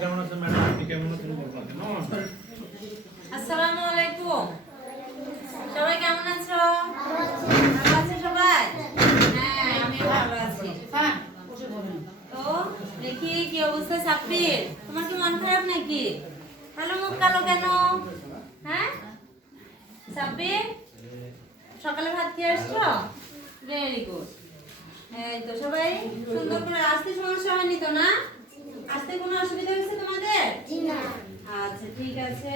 কেমন আছেন ম্যাডাম? আপনি কেমন আছেন? আসসালামু আলাইকুম। সবাই কেমন আছো? ভালো আছো সবাই? হ্যাঁ, আমি ভালো আছি। তো দেখি কি অবস্থা সাব্বির? তোমার কি মন খারাপ নাকি? কালো মুখ কালো কেন? হ্যাঁ সাব্বির, সকালে ভাত খেয়ে আসছো? Very good. এই তো সবাই সুন্দর করে আসতে সমস্যা হয়নি তো না? আসতে কোনো অসুবিধা হয়েছে তোমাদের? আচ্ছা ঠিক আছে।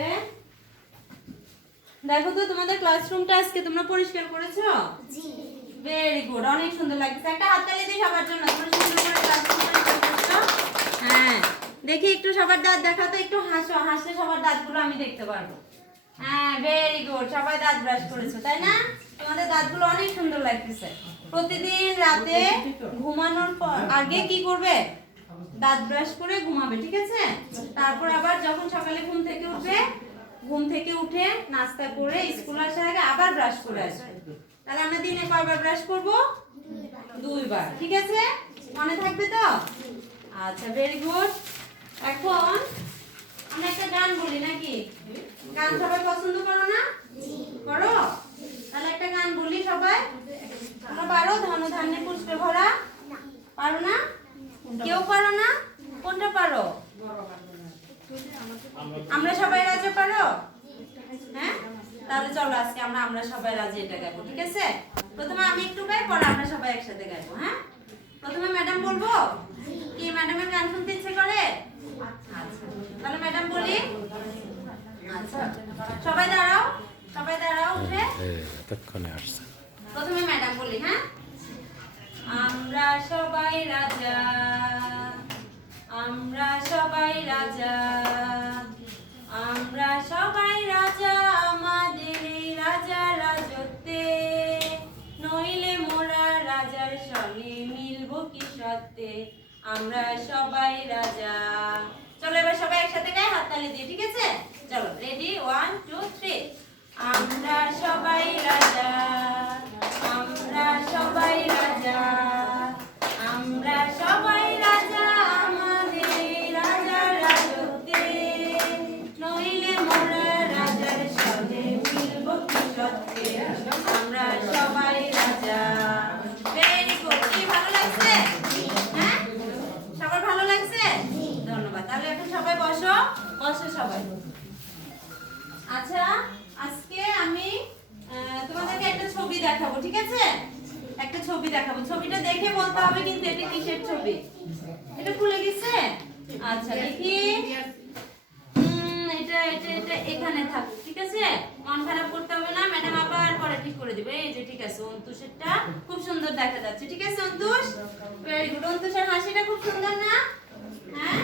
দেখো তো তোমাদের ক্লাসরুমটা আজকে তোমরা পরিষ্কার করেছো? ভেরি গুড, অনেক সুন্দর লাগছে। একটা হাততালি দিই সবার জন্য, তোমরা সুন্দর করে ক্লাসরুম পরিষ্কার করেছো। হ্যাঁ, দেখি একটু সবার দাঁত দেখাও তো, একটু হাসো, হাসলে সবার দাঁতগুলো আমি দেখতে পারবো। হ্যাঁ ভেরি গুড, সবাই দাঁত ব্রাশ করেছো তাই না? তোমাদের দাঁতগুলো অনেক সুন্দর লাগতেছে। প্রতিদিন রাতে ঘুমানোর আগে কি করবে? দাঁত ব্রাশ করে ঘুমাবে, ঠিক আছে? তারপর আবার যখন সকালে ঘুম থেকে উঠবে, ঘুম থেকে উঠে নাস্তা করে স্কুল আসার আগে আবার ব্রাশ করে আসবে। তাহলে আমরা দিনে কয়বার ব্রাশ করব? 2 বার, ঠিক আছে? মনে থাকবে তো? আচ্ছা ভেরি গুড। এখন আমরা একটা গান বলি নাকি? গান সবাই পছন্দ করো না? করো? তাহলে একটা গান বলি সবাই। তোমরা পারো? ধন ধান্যে পুষ্পে ভরা? পারো না? কেউ পারো না? কোনটা পারো? আমরা সবাই রাজা পারো? হ্যাঁ, তাহলে চলো আজকে আমরা সবাই রাজা এটা গাইবো, ঠিক আছে? প্রথমে আমি একটু গাই, পরে আমরা সবাই একসাথে গাইবো। হ্যাঁ, প্রথমে ম্যাডাম বলবো। কি ম্যাডামের গান শুনতে ইচ্ছে করে? আচ্ছা তাহলে ম্যাডাম বলি। আচ্ছা সবাই দাঁড়াও, সবাই দাঁড়াও উঠে। এতক্ষণে আসছে। প্রথমে ম্যাডাম বলি। হ্যাঁ, আমরা সবাই রাজা, আমরা সবাই রাজা, আমরা সবাই রাজা আমাদের এই রাজা রাজত্বে, নইলে মোরা রাজার সঙ্গে মিলবো কি সত্যে, আমরা সবাই রাজা। চলো এবার সবাই একসাথে গাই হাততালি দিয়ে, ঠিক আছে? চলো রেডি, 1 2 3। আমরা সবাই রাজা, আমরা সবাই রাজা, আমরা সবাই রাজা আমাদের রাজা রাজত্বে, নইলে মোরা রাজার সঙ্গে মিলবো কি সত্যে, আমরা সবাই রাজা। Very good. কি ভালো লাগছে? হ্যাঁ, সবার ভালো লাগছে? ধন্যবাদ। তাহলে এখন সবাই বসো, বসো সবাই। আচ্ছা আজকে আমি তোমাদেরকে একটা ছবি দেখাবো, ঠিক আছে? একটা ছবি দেখাবো, ছবিটা দেখে বলতে হবে কিন্তু এটা কিসের ছবি। এটা খুলে গেছে? আচ্ছা দেখি। এটা এটা এটা এখানে থাকুক, ঠিক আছে? মন খারাপ করতে হবে না, ম্যাডাম আবার পরে ঠিক করে দিবে। এই যে ঠিক আছে, অন্তুষেরটা খুব সুন্দর দেখা যাচ্ছে, ঠিক আছে? অন্তুষ ভেরি গুড। অন্তুষের হাসিটা খুব সুন্দর না? হ্যাঁ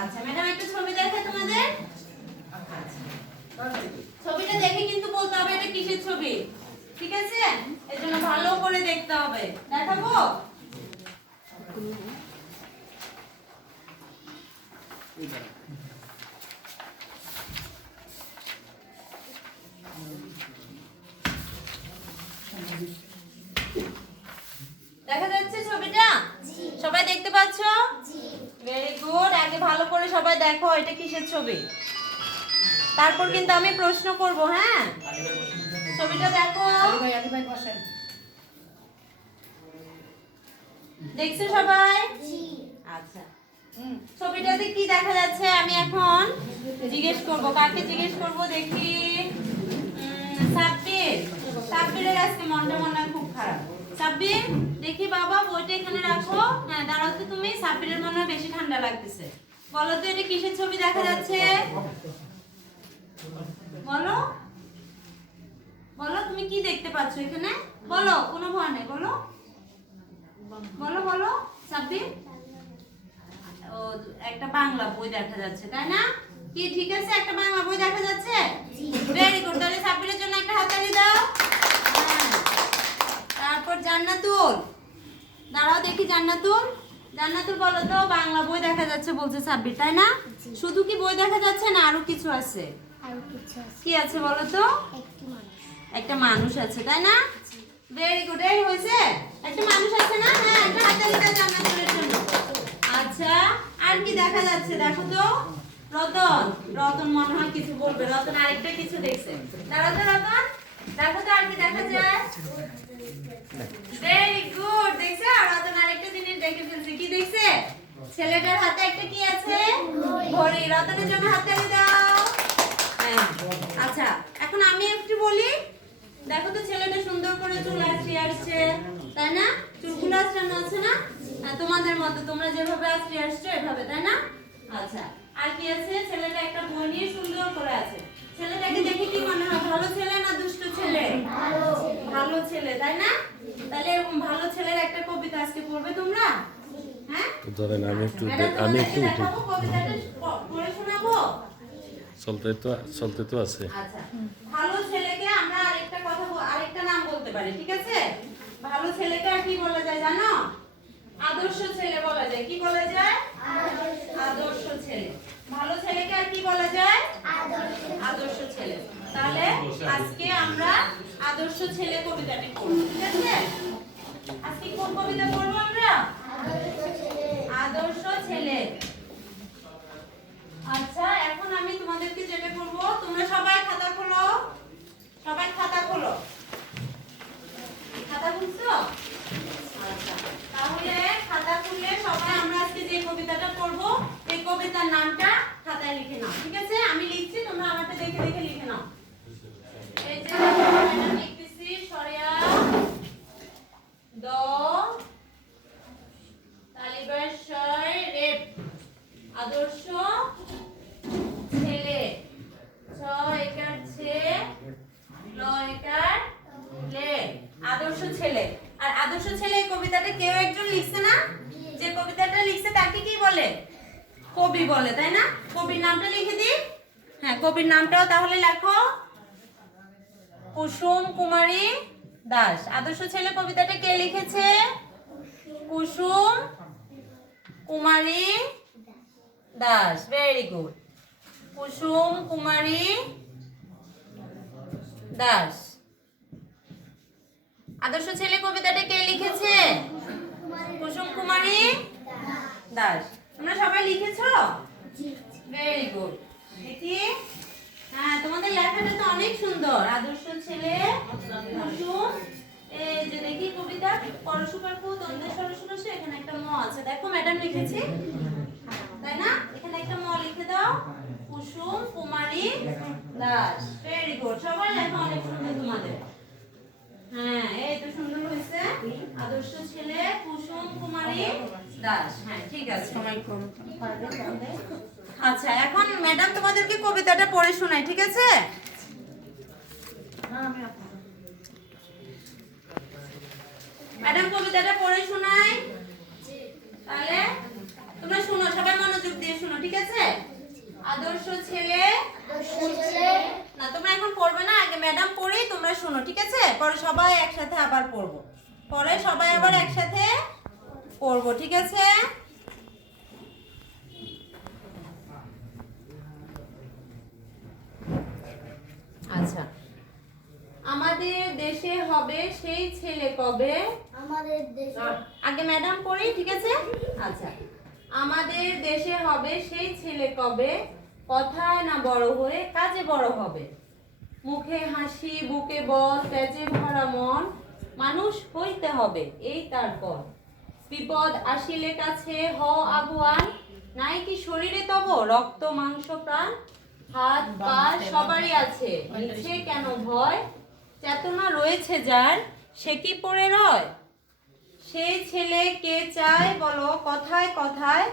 আচ্ছা, ম্যাডাম একটা ছবি দেখে তোমাদের। ছবিটা দেখে কিন্তু বলতে হবে এটা কিসের ছবি, ঠিক আছে? এর জন্য ভালো করে দেখতে হবে। দেখাবো? দেখা যাচ্ছে ছবিটা? সবাই দেখতে পাচ্ছ? Very good. আগে ভালো করে সবাই দেখো এটা কিসের ছবি, তারপর কিন্তু আমি প্রশ্ন করব। হ্যাঁ, ছবিটা দেখো। দেখছো সবাই? আচ্ছা, ছবিটাতে কি দেখা যাচ্ছে আমি এখন জিজ্ঞেস করব। কাকে জিজ্ঞেস করব দেখি? সাব্বির। সাব্বিরের আজকে মনটা মনে হয় খুব খারাপ। সাব্বির দেখি বাবা, বইটা এখানে রাখো। হ্যাঁ দাঁড়াও তো তুমি। সাব্বিরের মনে হয় বেশি ঠান্ডা লাগতেছে। বলো তো এটা কিসের ছবি দেখা যাচ্ছে? বলো, বলো তুমি কি দেখতে পাচ্ছ এখানে? বলো, কোনো ভয় নেই, বলো বলো বলো সাব্বির। ও একটা বাংলা বই দেখা যাচ্ছে তাই না? কি ঠিক আছে, একটা বাংলা বই দেখা যাচ্ছে? Very good. তাহলে সাব্বিরের জন্য একটা হাততালি দাও। হ্যাঁ, তারপর জান্নাতুল। দাঁড়াও দেখি জান্নাতুল। জান্নাতুল বলো তো, বাংলা বই দেখা যাচ্ছে বলছে সাব্বির, তাই না? শুধু কি বই দেখা যাচ্ছে না আরো কিছু আছে? কি আছে বলো তো? একটা মানুষ আছে তাই না? Very good. এই হয়েছে, একটা মানুষ আছে না? হ্যাঁ, একটা হাততালি দাও জান্নাতুলের জন্য। আচ্ছা আর কি দেখা যাচ্ছে দেখো তো। রতন, রতন মনে হয় কিছু বলবে। রতন আরেকটা কিছু দেখছে। দাঁড়াও তো রতন, দেখো তো আর কি দেখা যায়। ভেরি গুড, দেখছো? রতন আরেকটা জিনিস দেখে ফেলছে। কি দেখছে? ছেলেটার হাতে একটা কি আছে? ঘড়ি। রতনের জন্য হাততালি দাও। হ্যাঁ। আচ্ছা এখন আমি একটু বলি। দেখো তো ছেলেটা সুন্দর করে চুল আসছে, তাই না? চুলগুলো আঁচড়ানো আছে না? তোমাদের মতো, তোমরা যেভাবে আঁচড়ে আসছো এভাবে, তাই না? আচ্ছা আর কি আছে? ছেলেটা একটা বই নিয়ে সুন্দর করে আছে। ছেলেটাকে দেখে কি মনে হয়, ভালো ছেলে না দুষ্ট ছেলে? ভালো ছেলে, তাই না? তাহলে এরকম ভালো ছেলের একটা কবিতা আজকে পড়বে তোমরা? হ্যাঁ, তো ধরেন আমি একটু দেখাবো, কবিতাটা পড়ে শোনাবো। চলতে তো আছে। আচ্ছা ভালো ছেলেকে আমরা আরেকটা কথা আরেকটা নাম বলতে পারি, ঠিক আছে? ভালো ছেলেকে আর কি বলা যায় জানো? আদর্শ ছেলে বলা যায়। কি বলা যায়? আদর্শ ছেলে। ভালো ছেলেকে আর কি বলা যায়? আদর্শ ছেলে। তাহলে আজকে আমরা আদর্শ ছেলে কবিতাটি পড়ব, ঠিক আছে? আজকে কোন কবিতা পড়বো আমরা? আদর্শ ছেলে। আচ্ছা এখন আমি তোমাদেরকে যেটা করব, তোমরা সবাই খাতা খোলো। সবাই খাতা খোলো। খাতা খুলছো? আচ্ছা তাহলে খাতা খুললে সবাই আমরা আজকে যে কবিতাটা পড়ব এই কবিতার নামটা খাতায় লিখে নাও, ঠিক আছে? আমি লিখছি, তোমরা আমারটা দেখে দেখে লিখে নাও। এই যে আমি লিখতেছি, সরিয়া দ তালিবাস রেপ আদর্শ ছেলে। ছ একার ছে ল একার লে আদর্শ ছেলে। আর আদর্শ ছেলে এই কবিতাটা কেউ একজন লিখছে না? যে কবিতাটা লিখছে তাকে কি বলে? কবি বলে, তাই না? কবির নামটা লিখে দিই। হ্যাঁ কবির নামটাও তাহলে লেখো, কুসুম কুমারী দাস। আদর্শ ছেলে কবিতাটা কে লিখেছে? কুসুম কুমারী দাস। ভেরি গুড, কুসুম কুমারী দাস। আদর্শ ছেলে কবিতাটা কে লিখেছে? কুসুম কুমারী দাস। তোমরা সবাই লিখেছো? Very good. দেখি, হ্যাঁ তোমাদের লেখাটা তো অনেক সুন্দর। আদর্শ ছেলে কুসুম, এই যে দেখি কবিতা পরশুকার পু তন্দ্রে সরস্বরস্য, এখানে একটা ম আছে, দেখো ম্যাডাম লিখেছি, তাই না? এখানে একটা ম লিখে দাও, কুসুম কুমারী দাস। ভেরি গুড, সবার লেখা অনেক সুন্দর তোমাদের। হ্যাঁ এই তো সুন্দর হয়েছে। আদর্শ ছেলে কুসুম কুমারী দাস। হ্যাঁ ঠিক আছে। আচ্ছা এখন ম্যাডাম তোমাদেরকে কবিতাটা পড়ে শোনাই, ঠিক আছে? ম্যাডাম কবিতাটা পড়ে শোনাই, তাহলে তোমরা শুনো, সবাই মনোযোগ দিয়ে শুনো, ঠিক আছে? আদর্শ ছেলে না, তোমরা এখন পড়বে না, আগে ম্যাডাম পড়েই তোমরা শুনো, ঠিক আছে? পরে সবাই একসাথে আবার পড়বো, পরে সবাই আবার একসাথে পড়বো, ঠিক আছে? আচ্ছা আমাদের দেশে হবে সেই ছেলে কবে? আমাদের দেশে আগে ম্যাডাম পড়ি, ঠিক আছে? আচ্ছা আমাদের দেশে হবে সেই ছেলে কবে, কথায় না বড় হয়ে কাজে বড় হবে, মুখে হাসি বুকে বল তেজে ভরা মন, মানুষ হইতে হবে এই তারপর, বিপদ আসিলে কাছে হ আগুয়ান, নাই কি শরীরে তব রক্ত মাংস প্রাণ, হাত পা সবারই আছে নিচে কেন ভয়, চেতনা রয়েছে যার সে কি পড়ে রয়, সেই ছেলে কে চায় বলো কথায় কথায়,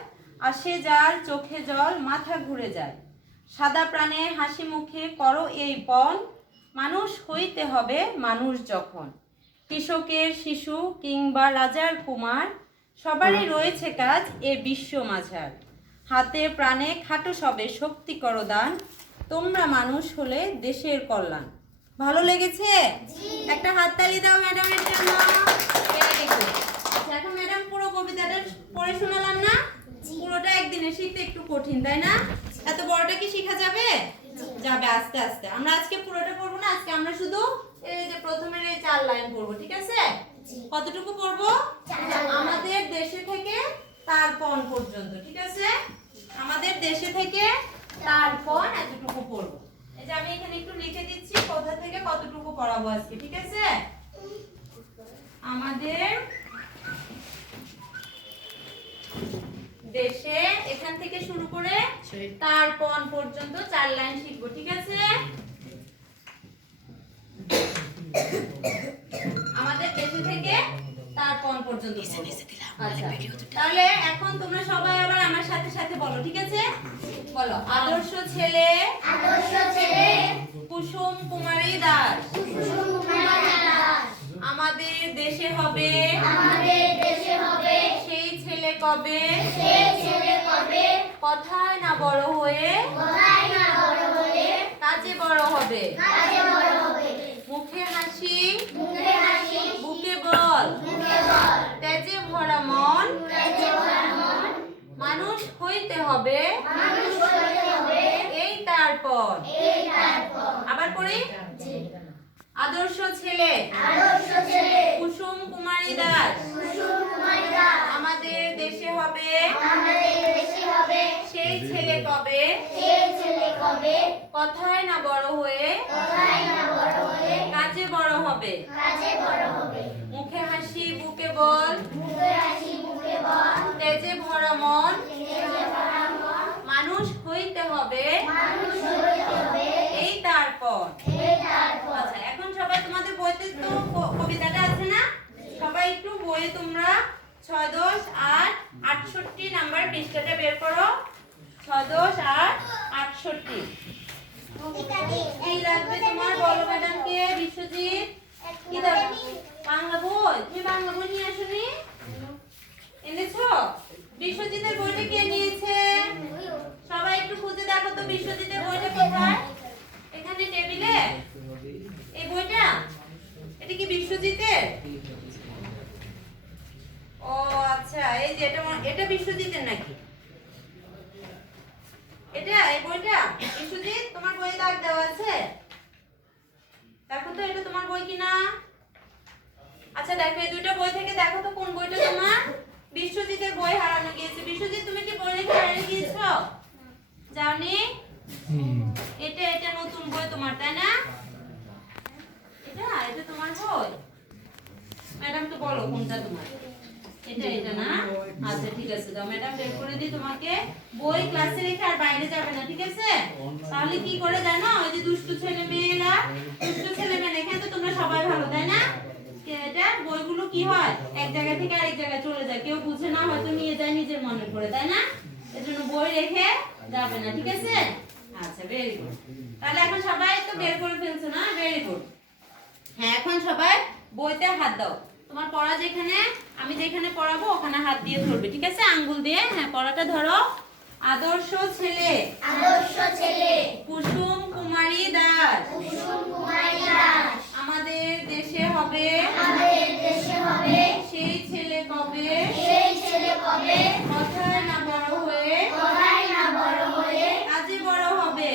আসে যার চোখে জল মাথা ঘুরে যায়, সাদা প্রাণে হাসি মুখে করো এই পণ, মানুষ হইতে হবে মানুষ যখন, কৃষকের শিশু কিংবা রাজার কুমার, সবারই রয়েছে কাজ এ বিশ্ব মাঝার, হাতে প্রাণে খাটো সবে শক্তি করো দান, তোমরা মানুষ হলে দেশের কল্যাণ। ভালো লেগেছে? একটা হাততালি দাও ম্যাডামের জন্য। Very good. আচ্ছা এখন ম্যাডাম পুরো কবিতাটা পড়ে শোনালাম না? পুরোটা একদিনে শিখতে একটু কঠিন, তাই না? এত বড়টা কি শেখা যাবে? যাবে আস্তে আস্তে। আমরা আজকে পুরোটা পড়বো না, আজকে আমরা শুধু এই যে প্রথমের এই 4 লাইন পড়বো, ঠিক আছে? কতটুকু পড়বো? আমাদের দেশে থেকে তারপন পর্যন্ত, ঠিক আছে? আমাদের দেশে থেকে তারপন এতটুকু পড়বো। এই যে আমি এখানে একটু লিখে দিচ্ছি কোথা থেকে কতটুকু পড়াবো আজকে, ঠিক আছে? আমাদের দেশে এখান থেকে শুরু করে তারপন পর্যন্ত 4 লাইন শিখবো, ঠিক আছে? আমাদের দেশে থেকে তারপন পর্যন্ত। আচ্ছা, তাহলে এখন তোমরা সবাই আবার আমার সাথে সাথে বলো, ঠিক আছে? বলো, আদর্শ ছেলে কুসুম কুমারী দাস আমাদের দেশে হবে সেই ছেলে কবে কথায় না বড় হয়ে কাজে বড় হবে মুখে হাসি বুকে বল তেজে ভরা মন মানুষ হইতে হবে এই তারপর। আবার পড়ি, আদর্শ ছেলে কুসুম কুমারী দাস আমাদের দেশে হবে সেই ছেলে কবে কথায় না বড় হয়ে কাজে বড় হবে মুখে হাসি বুকে বল তেজে ভরা মন মানুষ হইতে হবে এই তারপর। আচ্ছা, এখন সবাই তোমাদের বইতে তো কবিতাটা আছে না? সবাই একটু বইয়ে তোমরা 6 10 8 68 নাম্বার পৃষ্ঠাটা বের করো। 6 10 8 68 কি লাগবে তোমার? বলো ম্যাডামকে। বিশ্বজিৎ কি লাগবে? বাংলা বই। তুমি বাংলা বই নিয়ে আসোনি? এনেছো? বিশ্বজিতের বইটা কে নিয়েছে? সবাই একটু খুঁজে দেখো তো বিশ্বজিতের বইটা কোথায়? এখানে টেবিলে এই বইটা। এটা কি বিশ্বজিতের? ও আচ্ছা, এই যে এটা বিশ্বজিতের নাকি? এটা এই বইটা বিশ্বজিৎ তোমার বইয়ে দাগ দেওয়া আছে? দেখো তো এটা তোমার বই কিনা। আচ্ছা দেখো, এই দুটো বই থেকে দেখো তো কোন বইটা তোমার। বিশ্বজিতের বই হারানো গিয়েছে। বিশ্বজিৎ তুমি কি বই রেখে হারিয়ে গিয়েছো? জানি এটা নতুন বই তোমার, তাই না? এটা তোমার বই। ম্যাডাম তো বলো কোনটা তোমার। এটা না? আচ্ছা ঠিক আছে, দাও ম্যাডাম বের করে দিই তোমাকে। বই ক্লাসে রেখে আর বাইরে যাবে না, ঠিক আছে? তাহলে কি করে জানো, ওই যে দুষ্টু ছেলে মেয়েরা এখানে তো তোমরা সবাই ভালো, তাই না? এটা বইগুলো কি হয়, এক জায়গা থেকে আরেক জায়গায় চলে যায়, কেউ বুঝে না, হয়তো নিয়ে যায় নিজের মনে করে, তাই না? এজন্য বই রেখে যাবে না, ঠিক আছে? আচ্ছা ভেরি গুড। তাহলে এখন সবাই তো বের করে ফেলছো না? Very good. হ্যাঁ, এখন সবাই বইতে হাত দাও। তোমার পড়া যেখানে, আমি যেখানে পড়াবো ওখানে হাত দিয়ে ধরবে, ঠিক আছে? আঙ্গুল দিয়ে। হ্যাঁ, পড়াটা ধরো। আদর্শ ছেলে কুসুম কুমারী দাস আমাদের দেশে হবে সেই ছেলে কবে কথায় না বড় হয়ে কাজে বড় হবে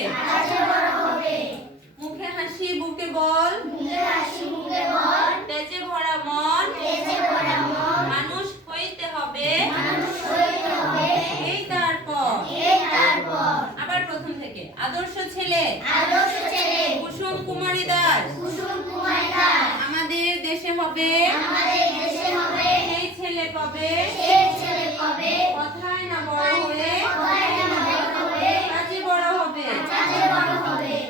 মুখে হাসি বুকে বল তেজে ভরা মন মানুষ হইতে হবে এই তারপর। আবার প্রথম থেকে। আদর্শ ছেলে কুসুম কুমারী দাস আমাদের দেশে হবে সেই ছেলে কবে কথায় না বড় হয়ে কাজে বড় হবে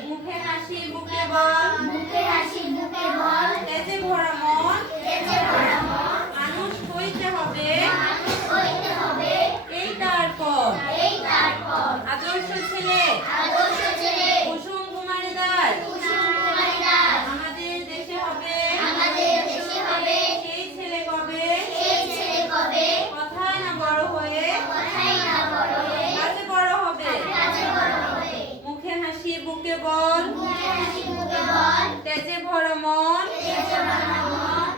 মুখে হাসি বুকে বল তেজে ভরা মন মানুষ হইতে হবে এই তারপর। আদর্শ ছেলে কুসুম কুমারী দাস আমাদের দেশে হবে সেই ছেলে কবে কথায় না বড় হয়ে কাজে বড় হবে মুখে হাসি বুকে বল তেজে ভরা মন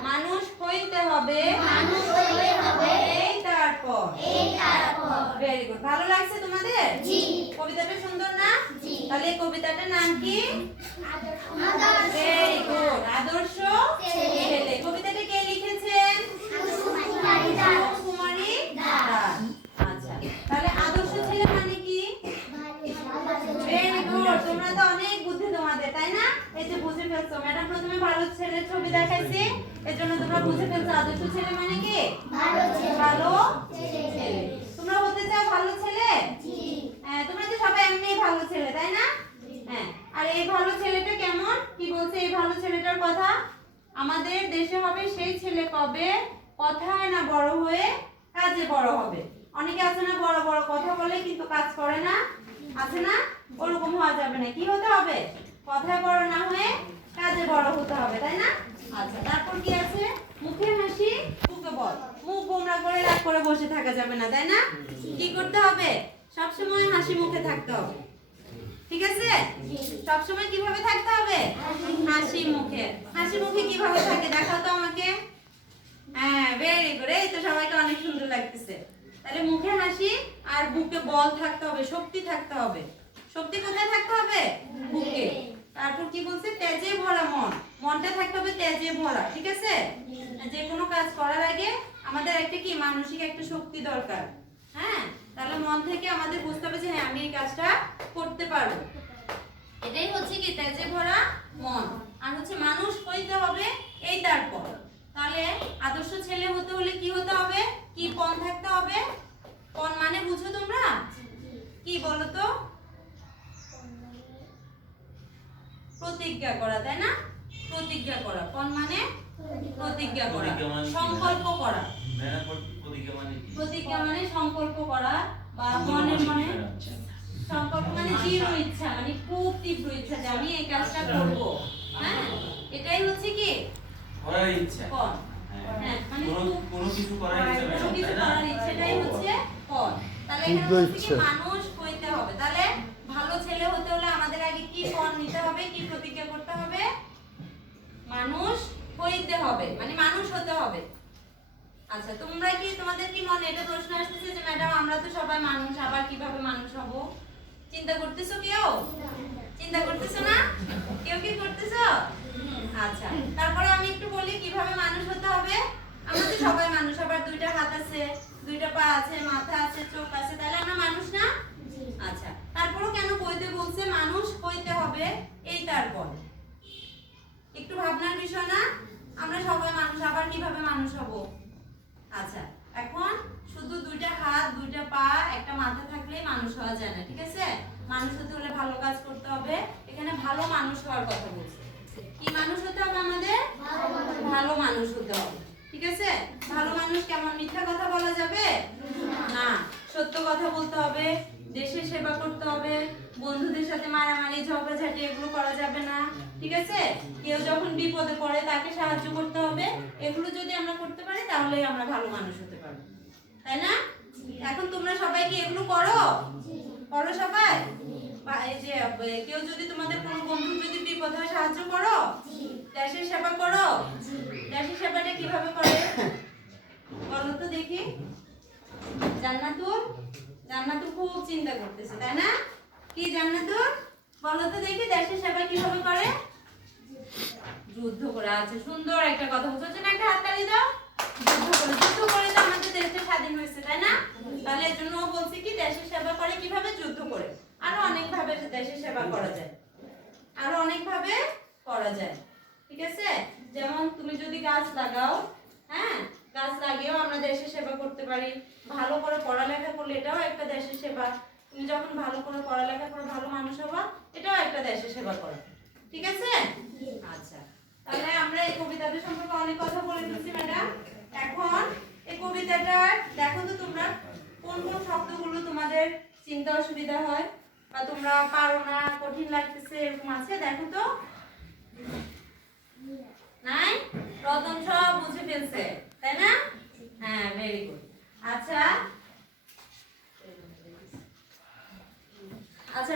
মানুষ হইতে হবে এই তারপর। Very good. ভালো লাগছে তোমাদের? কবিতাটা সুন্দর না? তাহলে এই কবিতাটার নাম কি? ভেরি গুড, আদর্শ ছেলে। কবিতাটা কে লিখেছেন? কুসুম কুমারী দাস। এই যে বুঝে ফেলছো ম্যাডাম প্রথমে ভালো ছেলের ছবি দেখাইছি এজন্য তোমরা বুঝে ফেলছো আদর্শ ছেলে মানে কি ভালো ছেলে তোমরা হতে চাও ভালো ছেলে জি হ্যাঁ তোমরা তো সবাই এমনিই ভালো ছেলে তাই না হ্যাঁ আর এই ভালো ছেলেটা কেমন কি বলছে এই ভালো ছেলেটার কথা আমাদের দেশে হবে সেই ছেলে কবে কথায় না বড় হয়ে কাজে বড় হবে অনেকে আছে না বড় বড় কথা বলে কিন্তু কাজ করে না আছে না ওরকম হওয়া যাবে না কি হতে হবে কথায় বড় না হয়ে কাজে বড় হতে হবে তাই না আচ্ছা তারপর কি আছে মুখে হাসি মুখে বল মুখ গোমরা করে রাগ করে বসে থাকা যাবে না তাই না কি করতে হবে সব সময় হাসি মুখে থাকতে হবে ঠিক আছে সব সময় কিভাবে থাকতে হবে হাসি মুখে কিভাবে থাকে দেখাও তো আমাকে হ্যাঁ ভেরি গুড এই তো সবাইকে অনেক সুন্দর লাগতেছে তাহলে মুখে হাসি আর বুকে বল থাকতে হবে শক্তি থাকতে হবে শক্তি কোথায় থাকতে হবে বুকে তারপর কি বলছে তেজে ভরা মনটা থাকতে হবে তেজে ভরা ঠিক আছে যে কোনো কাজ করার আগে আমাদের একটা কি মানসিক একটা শক্তি দরকার হ্যাঁ তাহলে মন থেকে আমাদের বুঝতে হবে যে হ্যাঁ আমি এই কাজটা করতে পারবো এটাই হচ্ছে কি তেজে ভরা মন আর হচ্ছে মানুষ হইতে হবে এই তারপর তাহলে আদর্শ ছেলে হতে হলে কি হতে হবে কি পণ থাকতে হবে পণ মানে বুঝো তোমরা কি বলো তো প্রতিজ্ঞা করা তাই না প্রতিজ্ঞা করা পণ মানে প্রতিজ্ঞা করা সংকল্প করা প্রতিজ্ঞা মানে সংকল্প করা বা মনের মনে সংকল্প মানে দৃঢ় ইচ্ছা মানে খুব তীব্র ইচ্ছা যে আমি এই কাজটা করব হ্যাঁ এটাই হচ্ছে কি করার ইচ্ছা হ্যাঁ মানে কোনো কিছু করার ইচ্ছাটাই হচ্ছে পণ তাহলে এখানে হচ্ছে কি মানুষ হইতে হবে তাহলে ভালো ছেলে হতে হলে আমাদের আগে কি পণ নিতে হবে কি প্রতিজ্ঞা করতে হবে মানুষ হইতে হবে মানে মানুষ হতে হবে আচ্ছা তোমরা কি তোমাদের কি মনে এটা প্রশ্ন আসছে যে ম্যাডাম আমরা তো সবাই মানুষ আবার কিভাবে মানুষ হব চিন্তা করতেছো কেউ চিন্তা করতেছো না কেউ কি করতেছো আচ্ছা তারপরে আমি একটু বলি কিভাবে মানুষ হতে হবে আমরা তো সবাই মানুষ আবার দুইটা হাত আছে দুইটা পা আছে মাথা আছে চোখ আছে তাহলে আমরা মানুষ না আচ্ছা তারপরও কেন কইতে বলছে মানুষ হইতে হবে এই তারপর একটু ভাবনার বিষয় না আমরা সবাই মানুষ আবার কিভাবে মানুষ হব আচ্ছা এখন শুধু দুইটা হাত দুইটা পা একটা মাথা থাকলেই মানুষ হওয়া যায় না ঠিক আছে মানুষ হতে হলে ভালো কাজ করতে হবে এখানে ভালো মানুষ হওয়ার কথা বলছে কি মানুষ হতে হবে আমাদের ভালো মানুষ হতে হবে ঠিক আছে ভালো মানুষ কেমন মিথ্যা কথা বলা যাবে না সত্য কথা বলতে হবে দেশের সেবা করতে হবে বন্ধুদের সাথে মারামারি ঝগড়াঝাটি এগুলো করা যাবে না ঠিক আছে কেউ যখন বিপদে পড়ে তাকে সাহায্য করতে হবে এগুলো যদি আমরা করতে পারি তাহলে আমরা ভালো মানুষ হতে পারবো তাই না এখন তোমরা সবাই কি এগুলো করো করো সবাই বা এই যে কেউ যদি তোমাদের কোনো বন্ধু যদি বিপদ হয় সাহায্য করো দেশের সেবা করো দেশের সেবাটা কিভাবে করে বলো তো দেখি জান্নাতুর খুব চিন্তা করতেছে তাই না কি জান্নাতুর বলো তো দেখি দেশের সেবা কিভাবে করে যুদ্ধ করে আচ্ছা সুন্দর একটা কথা বলছো না একটা হাততালি দাও যুদ্ধ করে তো আমাদের দেশটা স্বাধীন হয়েছে তাই না তাহলে এর জন্য ও বলছে কি দেশের সেবা করে কিভাবে যুদ্ধ করে আরো অনেক ভাবে দেশের সেবা করা যায় আরো অনেক ভাবে করা যায় ঠিক আছে যেমন তুমি যদি গাছ লাগাও হ্যাঁ গাছ লাগিয়েও আমরা দেশের সেবা করতে পারি ভালো করে পড়ালেখা করলে এটাও একটা দেশের সেবা তুমি যখন ভালো করে পড়ালেখা করে ভালো মানুষ হবা এটাও একটা দেশের সেবা করা ঠিক আছে আচ্ছা তাহলে আমরা এই কবিতাটা সম্পর্কে অনেক কথা বলে ফেলছি ম্যাডাম এখন এই কবিতাটা দেখো তো তোমরা কোন কোন শব্দগুলো তোমাদের চিন্তা অসুবিধা হয় বা তোমরা পারো না কঠিন লাগতেছে এরকম আছে দেখো তো নাই রতন সব বুঝে ফেলছে তাই না হ্যাঁ ভেরি গুড আচ্ছা আচ্ছা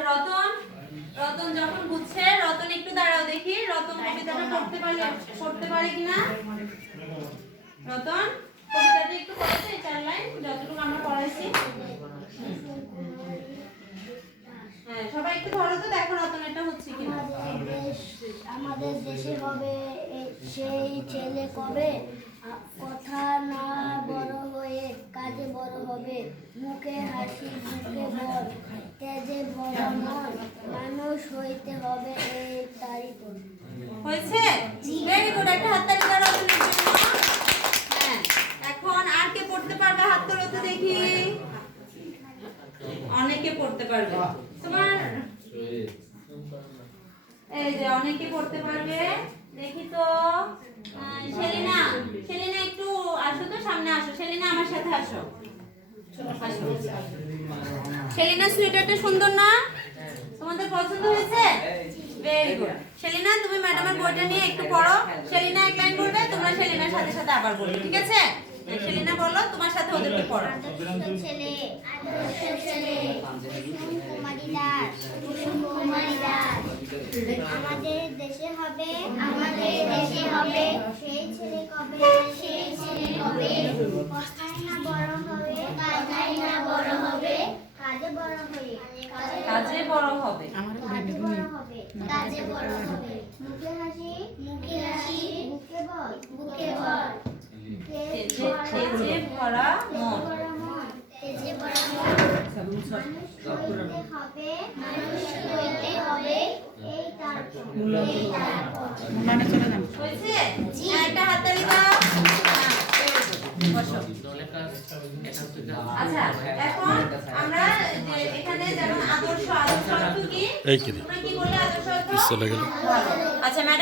রতন যখন বুঝছে রতন একটু দাঁড়াও দেখি রতন কবিতাটা পড়তে পারে কিনা রতন কবিতাটা একটু পড়েছে 4 লাইন যতটুকু আমরা পড়াইছি হ্যাঁ সবাই একটু ধরো তো দেখো রতন এটা হচ্ছে কিনা আমাদের দেশে হবে সেই ছেলে কবে কথা না বড় হয়ে কাজে বড় হবে মুখে হাসি বুকে বল তেজে ভরা মন মানুষ হইতে হবে এই তারই পর। হয়েছে? ভেরি গুড, একটা হাততালি দাও রজনীর জন্য। হ্যাঁ, এখন আর কে পড়তে পারবে? হাত তোলো তো দেখি। অনেকে পড়তে পারবে। তোমার এই যে অনেকে পড়তে পারবে, দেখি তো। সেলিনা, সেলিনা একটু আসো তো, সামনে আসো। সেলিনা আমার সাথে আসো। আসো। সেলিনা, সোয়েটারটা সুন্দর না? তোমাদের পছন্দ হয়েছে? Very good. সেলিনা, তুমি ম্যাডামের বইটা নিয়ে একটু পড়ো। সেলিনা এক লাইন বলবে, তোমরা সেলিনার সাথে সাথে আবার বলবে, ঠিক আছে? সেলিনা বলো, তোমার সাথে ওদেরকে পড়ো। আদর্শ ছেলে, আদর্শ ছেলে, কুসুম কুমারী দাস, কুসুম কুমারী দাস। আমাদের দেশে হবে, আমাদের দেশে হবে, সেই ছেলে কবে, সেই ছেলে কবে, কথায় না বড় হবে, কথায় না বড় হবে, কাজে বড় হবে, কাজে বড় হবে। কাজে বড় হবে, কাজে বড় হবে, মুখে হাসি, মুখে হাসি, বুকে বল, বুকে বল, তেজে ভরা মন। তেজে ভরা মন, মানুষ হইতে হবে, মানুষ হইতে হবে, এই তারপর, এই তারপর। হয়েছে? হ্যাঁ, একটা হাততালি দাও। হ্যাঁ, বসো। আচ্ছা, এখন আমরা যে এখানে যেমন আদর্শ, আদর্শ অর্থ কি? এই কি রে? তোমরা কি বললে আদর্শ অর্থ? চলে গেল। আচ্ছা ম্যাডাম